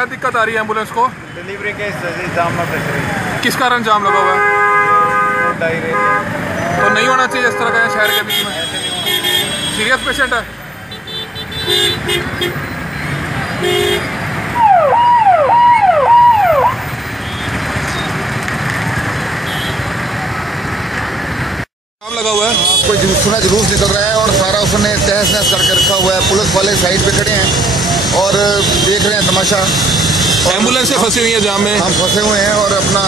क्या दिक्कत आ रही है एम्बुलेंस को? डिलीवरी के जाम में फंस रही है। किस कारण जाम लगा हुआ है? तो नहीं होना चाहिए इस तरह का शहर के बीच में। सीरियस पेशेंट है? जाम लगा हुआ है, कोई जुलूस निकल रहा है और सारा उसने तहस नहस करके रखा हुआ है। पुलिस वाले साइड पे खड़े हैं और देख रहे हैं तमाशा। एम्बुलेंस फंसी हुई है जाम में। हम फंसे हुए हैं और अपना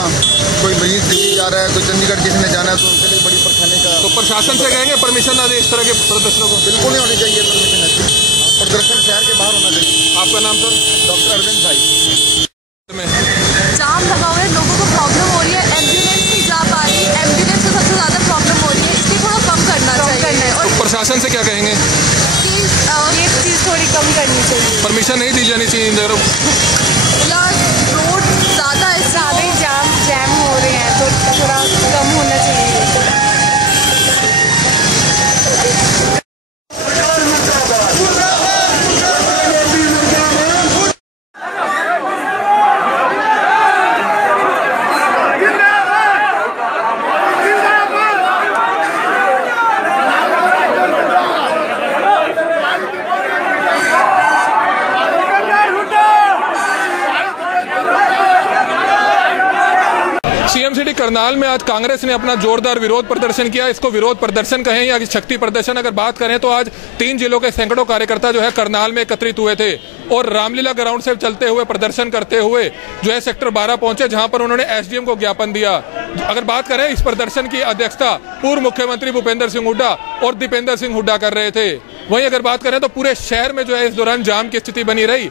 कोई मरीज दिल्ली जा रहा है, कोई चंडीगढ़ किसी ने जाना है, तो उनके लिए बड़ी परेशानी का। तो प्रशासन से कहेंगे परमिशन ना दे इस तरह के प्रदर्शनों को? बिल्कुल नहीं होनी चाहिए परमिशन ऐसी। प्रदर्शन शहर के बाहर होना चाहिए। आपका नाम सर? डॉक्टर अरविंद भाई। जाम लगा हुआ है, लोगों को प्रॉब्लम हो रही है, एम्बुलेंस नहीं जा पा रही, एम्बुलेंस को सबसे ज़्यादा प्रॉब्लम हो रही है, इसलिए थोड़ा कम करना चाहिए। और तो प्रशासन से क्या कहेंगे? ये चीज़ थोड़ी कम करनी चाहिए। परमिशन नहीं दी जानी चाहिए इन जगह। रोड ज़्यादा ही जैम हो रहे हैं, तो थोड़ा कम होना चाहिए। सीएम सिटी करनाल में आज कांग्रेस ने अपना जोरदार विरोध प्रदर्शन किया। इसको विरोध प्रदर्शन कहें या शक्ति प्रदर्शन अगर बात करें तो आज 3 जिलों के सैकड़ों कार्यकर्ता जो है करनाल में एकत्रित हुए थे और रामलीला ग्राउंड से चलते हुए प्रदर्शन करते हुए जो है सेक्टर 12 पहुंचे, जहां पर उन्होंने एसडीएम को ज्ञापन दिया। अगर बात करें इस प्रदर्शन की अध्यक्षता पूर्व मुख्यमंत्री भूपेंद्र सिंह हुड्डा और दीपेंद्र सिंह हुड्डा कर रहे थे। वहीं अगर बात करें तो पूरे शहर में जो है इस दौरान जाम की स्थिति बनी रही।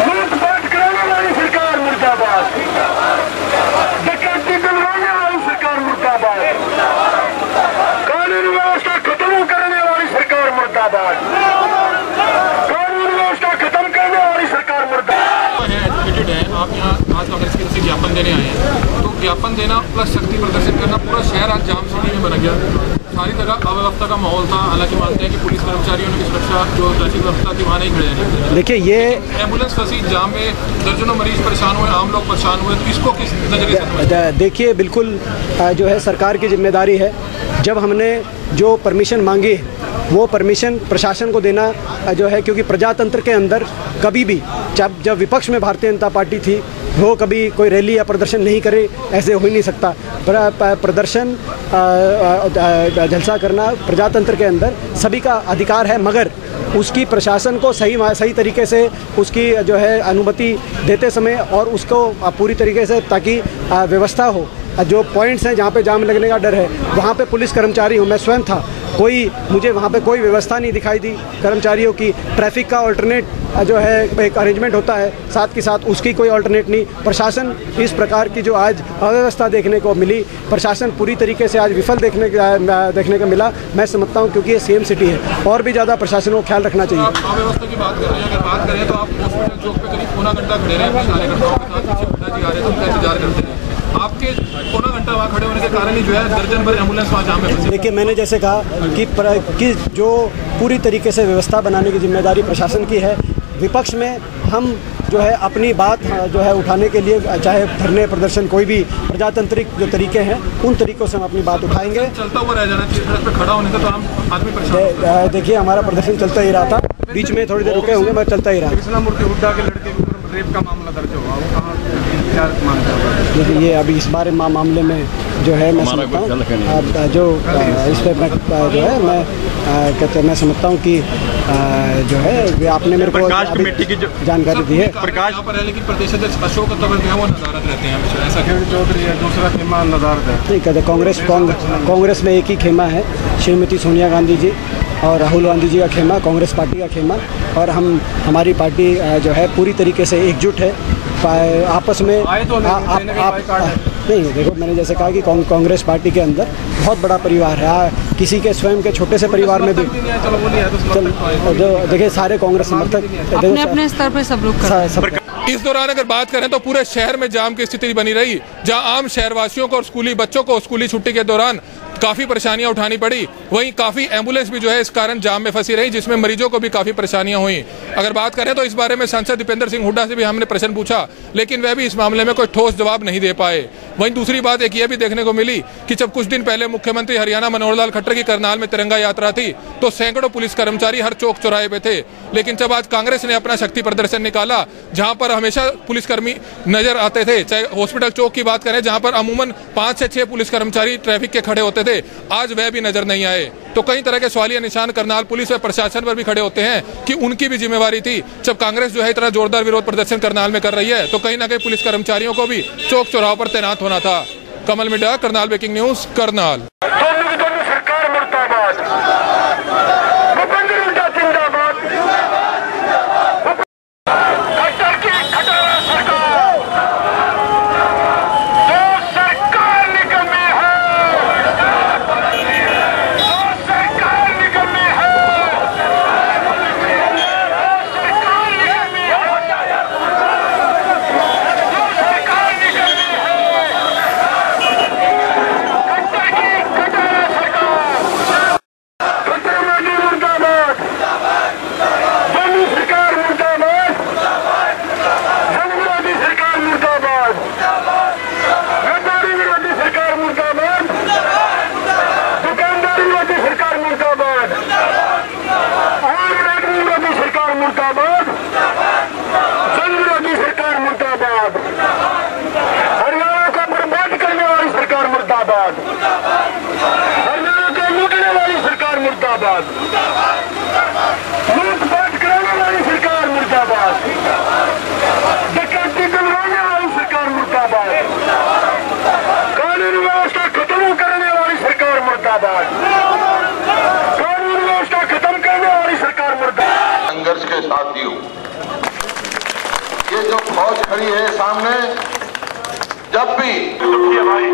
लूटपाट कराने वाली सरकार मुर्दाबाद, डकैती दिलवाने वाली सरकार मुर्दाबाद, कानून व्यवस्था खत्म करने वाली सरकार मुर्दाबाद, कानून व्यवस्था खत्म करने वाली सरकार मुर्दाबाद। एजुकेटेड है आप यहाँ आज कांग्रेस की तरफ से ज्ञापन देने आए हैं, तो ज्ञापन देना प्लस शक्ति प्रदर्शन करना, पूरा शहर आज जाम सिटी में बन गया। सारी जगह अव्यवस्था का माहौल था। हालांकि मानते हैं कि पुलिस कर्मचारियों की सुरक्षा जो ट्रैफिक व्यवस्था थी वहाँ नहीं खड़े रहने। देखिए ये एम्बुलेंस फंसी जाम में, दर्जनों मरीज परेशान हुए, आम लोग परेशान हुए, तो इसको किस नजरिए से? देखिए बिल्कुल जो है सरकार की जिम्मेदारी है। जब हमने जो परमिशन मांगी वो परमिशन प्रशासन को देना जो है, क्योंकि प्रजातंत्र के अंदर कभी भी जब विपक्ष में भारतीय जनता पार्टी थी वो कभी कोई रैली या प्रदर्शन नहीं करे, ऐसे हो ही नहीं सकता। प्रदर्शन जलसा करना प्रजातंत्र के अंदर सभी का अधिकार है, मगर उसकी प्रशासन को सही तरीके से उसकी जो है अनुमति देते समय और उसको पूरी तरीके से, ताकि व्यवस्था हो। जो पॉइंट्स हैं जहाँ पे जाम लगने का डर है वहाँ पे पुलिस कर्मचारी हूँ, मैं स्वयं था, मुझे वहाँ पे कोई व्यवस्था नहीं दिखाई दी कर्मचारियों की। ट्रैफिक का ऑल्टरनेट जो है एक अरेंजमेंट होता है, साथ के साथ उसकी कोई ऑल्टरनेट नहीं। प्रशासन इस प्रकार की जो आज अव्यवस्था देखने को मिली, प्रशासन पूरी तरीके से आज विफल देखने को मिला, मैं समझता हूँ, क्योंकि ये सेम सिटी है और भी ज़्यादा प्रशासन को ख्याल रखना चाहिए। अव्यवस्था की बात कर रहे हैं, अगर बात करें तो आप हॉस्पिटल चौक पे करीब पौना घंटा खड़े रहे, कार्यकर्ताओं के साथ पीछे जी आ रहे थे, उनका इंतजार करते हैं। आपके पौना घंटा वहाँ खड़े होने के कारण ही जो है दर्जन भर एम्बुलेंस वहाँ जाम में फंसी। देखिए मैंने जैसे कहा कि जो पूरी तरीके से व्यवस्था बनाने की जिम्मेदारी प्रशासन की है। विपक्ष में हम जो है अपनी बात जो है उठाने के लिए, चाहे धरने प्रदर्शन कोई भी प्रजातांत्रिक जो तरीके हैं उन तरीकों से हम अपनी बात उठाएंगे। चलता हुआ रह जाना चाहिए, सड़क पे खड़ा होने से तो आम आदमी परेशान। देखिए हमारा प्रदर्शन चलता ही रहा था, बीच में थोड़ी देर रुके होंगे मगर चलता ही रहा। कृष्णामूर्ति हुड्डा के लड़के के ऊपर रेप का मामला दर्ज हुआ, वो कहाँ क्या मानते हैं? देखिए ये अभी इस बारे मामले में जो है मैं समझता हूँ जो इस पर मैं जो है मैं कहते मैं समझता हूँ कि जो है आपने मेरे को कमेटी की जानकारी दी है। प्रकाश पर है, लेकिन प्रदेश अध्यक्ष अशोक तंवर वो नजारत रहते हैं हमेशा, ऐसा किरण चौधरी है, दूसरा खेमा नजारत है। ठीक है, कांग्रेस में एक ही खेमा है, श्रीमती सोनिया गांधी जी और राहुल गांधी जी का खेमा, कांग्रेस पार्टी का खेमा। और हमारी पार्टी जो है पूरी तरीके से एकजुट है आपस में। नहीं देखो, मैंने जैसे कहा कि कांग्रेस पार्टी के अंदर बहुत बड़ा परिवार है, किसी के स्वयं के छोटे से परिवार में भी देखिए सारे कांग्रेस समर्थक अपने स्तर पर सब लोग। इस दौरान अगर बात करें तो पूरे शहर में जाम की स्थिति बनी रही, जहां आम शहरवासियों को और स्कूली बच्चों को स्कूली छुट्टी के दौरान काफी परेशानियां उठानी पड़ी। वहीं काफी एम्बुलेंस भी जो है इस कारण जाम में फंसी रही, जिसमें मरीजों को भी काफी परेशानियां हुई। अगर बात करें तो इस बारे में सांसद दीपेंद्र सिंह हुड्डा से भी हमने प्रश्न पूछा, लेकिन वह भी इस मामले में कोई ठोस जवाब नहीं दे पाए। वहीं दूसरी बात एक ये भी देखने को मिली कि जब कुछ दिन पहले मुख्यमंत्री हरियाणा मनोहर लाल खट्टर की करनाल में तिरंगा यात्रा थी तो सैकड़ों पुलिस कर्मचारी हर चौक चौराहे पे थे। लेकिन जब आज कांग्रेस ने अपना शक्ति प्रदर्शन निकाला, जहां पर हमेशा पुलिसकर्मी नजर आते थे, चाहे हॉस्पिटल चौक की बात करें जहां पर अमूमन 5 से 6 पुलिस कर्मचारी ट्रैफिक के खड़े होते थे, आज वह भी नजर नहीं आए। तो कई तरह के सवालिया निशान करनाल पुलिस व प्रशासन पर भी खड़े होते हैं कि उनकी भी जिम्मेवारी थी। जब कांग्रेस जो है इतना जोरदार विरोध प्रदर्शन करनाल में कर रही है तो कहीं ना कहीं पुलिस कर्मचारियों को भी चौक चौराहों पर तैनात होना था। कमल मिड्डा, करनाल ब्रेकिंग न्यूज, करनाल। सरकार मुर्दाबाद, भूपेंद्र हुड्डा जिंदाबाद, खट्टर की खटारा सरकार, जो सरकार निकम्मी है, जो सरकार निकम्मी है, जो सरकार निकम्मी है, जो सरकार निकम्मी है, खट्टर की खटारा सरकार, खट्टर मोदी मुर्दाबाद, मोदी सरकार मुर्दाबाद, जन विरोधी सरकार मुर्दाबाद, व्यापारी विरोधी सरकार मुर्दाबाद, दुकानदार विरोधी सरकार मुर्दाबाद, आम नागरिक विरोधी सरकार मुर्दाबाद, जन विरोधी सरकार मुर्दाबाद, हरियाणा को बर्बाद करने वाली सरकार मुर्दाबाद, हरियाणा को लूटने वाली सरकार मुर्दाबाद, लूटपाट कराने वाली सरकार मुर्दाबाद, डकैती करवाने वाली सरकार मुर्दाबाद, कानून व्यवस्था खत्म करने वाली सरकार मुर्दाबाद, कानून व्यवस्था खत्म करने वाली सरकार मुर्दाबाद। संघर्ष के साथियों, ये जो फौज खड़ी है सामने, जब भी दुखी भाई,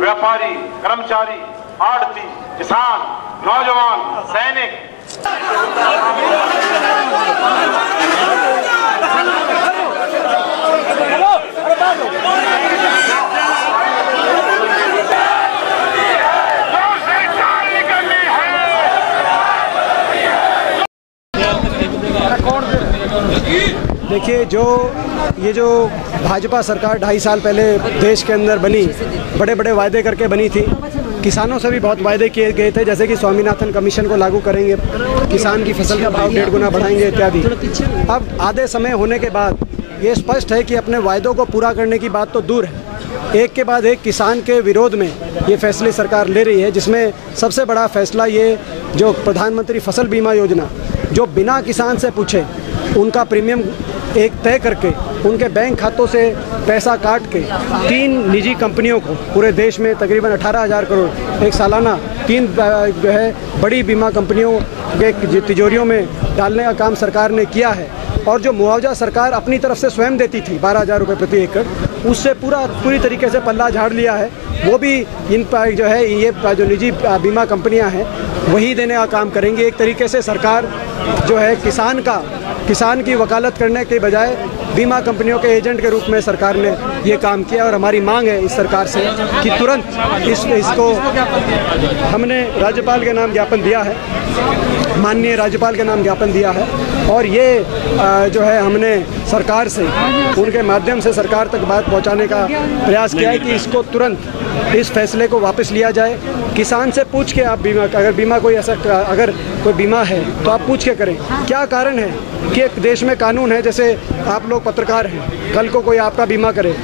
व्यापारी, कर्मचारी, आड़ती, किसान, नौजवान, सैनिक, देखिए ये जो भाजपा सरकार 2.5 साल पहले देश के अंदर बनी, बड़े बड़े वायदे करके बनी थी। किसानों से भी बहुत वायदे किए गए थे, जैसे कि स्वामीनाथन कमीशन को लागू करेंगे, किसान की फसल का भाव 1.5 गुना बढ़ाएंगे इत्यादि। अब आधे समय होने के बाद ये स्पष्ट है कि अपने वायदों को पूरा करने की बात तो दूर है, एक के बाद एक किसान के विरोध में ये फैसले सरकार ले रही है, जिसमें सबसे बड़ा फैसला ये जो प्रधानमंत्री फसल बीमा योजना, जो बिना किसान से पूछे उनका प्रीमियम एक तय करके उनके बैंक खातों से पैसा काट के 3 निजी कंपनियों को पूरे देश में तकरीबन 18,000 करोड़ एक सालाना 3 जो है बड़ी बीमा कंपनियों के तिजोरियों में डालने का काम सरकार ने किया है। और जो मुआवजा सरकार अपनी तरफ से स्वयं देती थी 12,000 रुपये प्रति एकड़, उससे पूरी तरीके से पल्ला झाड़ लिया है। वो भी इन पर जो है ये जो निजी बीमा कंपनियां हैं वही देने का काम करेंगी। एक तरीके से सरकार जो है किसान की वकालत करने के बजाय बीमा कंपनियों के एजेंट के रूप में सरकार ने ये काम किया। और हमारी मांग है इस सरकार से कि तुरंत इसको हमने राज्यपाल के नाम ज्ञापन दिया है, माननीय राज्यपाल के नाम ज्ञापन दिया है और ये जो है हमने सरकार से, उनके माध्यम से सरकार तक बात पहुंचाने का प्रयास किया है कि इसको तुरंत इस फैसले को वापस लिया जाए। किसान से पूछ के आप बीमा, अगर बीमा कोई ऐसा, अगर कोई बीमा है तो आप पूछ के करें क्या कारण है कि एक देश में कानून है, जैसे आप लोग पत्रकार हैं, कल को कोई आपका बीमा करे,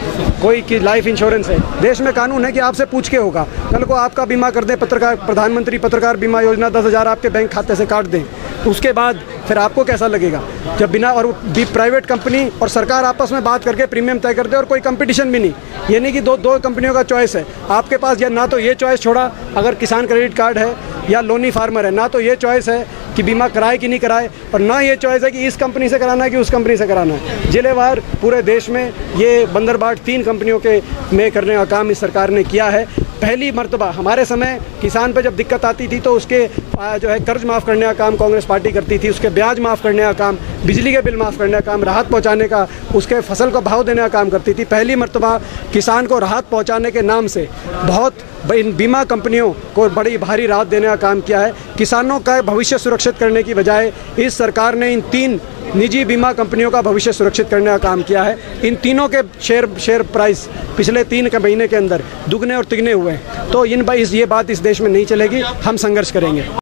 कोई की लाइफ इंश्योरेंस है, देश में कानून है कि आपसे पूछ के होगा, कल को आपका बीमा कर दें पत्रकार, प्रधानमंत्री पत्रकार बीमा योजना 10,000 आपके बैंक खाते से काट दें, उसके बाद फिर आपको कैसा लगेगा जब बिना, और प्राइवेट कंपनी और सरकार आपस में बात करके प्रीमियम तय कर दे और कोई कंपटीशन भी नहीं, ये नहीं कि दो कंपनियों का चॉइस है आपके पास, या ना तो ये चॉइस छोड़ा अगर किसान क्रेडिट कार्ड है या लोनी फार्मर है, ना तो ये चॉइस है कि बीमा कराए कि नहीं कराए, और ना ये चॉइस है कि इस कंपनी से कराना है कि उस कंपनी से कराना है। जिलेवार पूरे देश में ये बंदरबाट 3 कंपनियों के में करने का काम इस सरकार ने किया है। पहली मर्तबा हमारे समय किसान पे जब दिक्कत आती थी तो उसके जो है कर्ज माफ़ करने का काम कांग्रेस पार्टी करती थी, उसके ब्याज माफ़ करने का काम, बिजली के बिल माफ़ करने का काम, राहत पहुंचाने का, उसके फसल को भाव देने का काम करती थी। पहली मर्तबा किसान को राहत पहुंचाने के नाम से बहुत इन बीमा कंपनियों को बड़ी भारी राहत देने का काम किया है। किसानों का भविष्य सुरक्षित करने की बजाय इस सरकार ने इन 3 निजी बीमा कंपनियों का भविष्य सुरक्षित करने का काम किया है। इन तीनों के शेयर प्राइस पिछले 3 महीने के अंदर दुगने और तिगने हुए हैं। तो ये बात इस देश में नहीं चलेगी, हम संघर्ष करेंगे।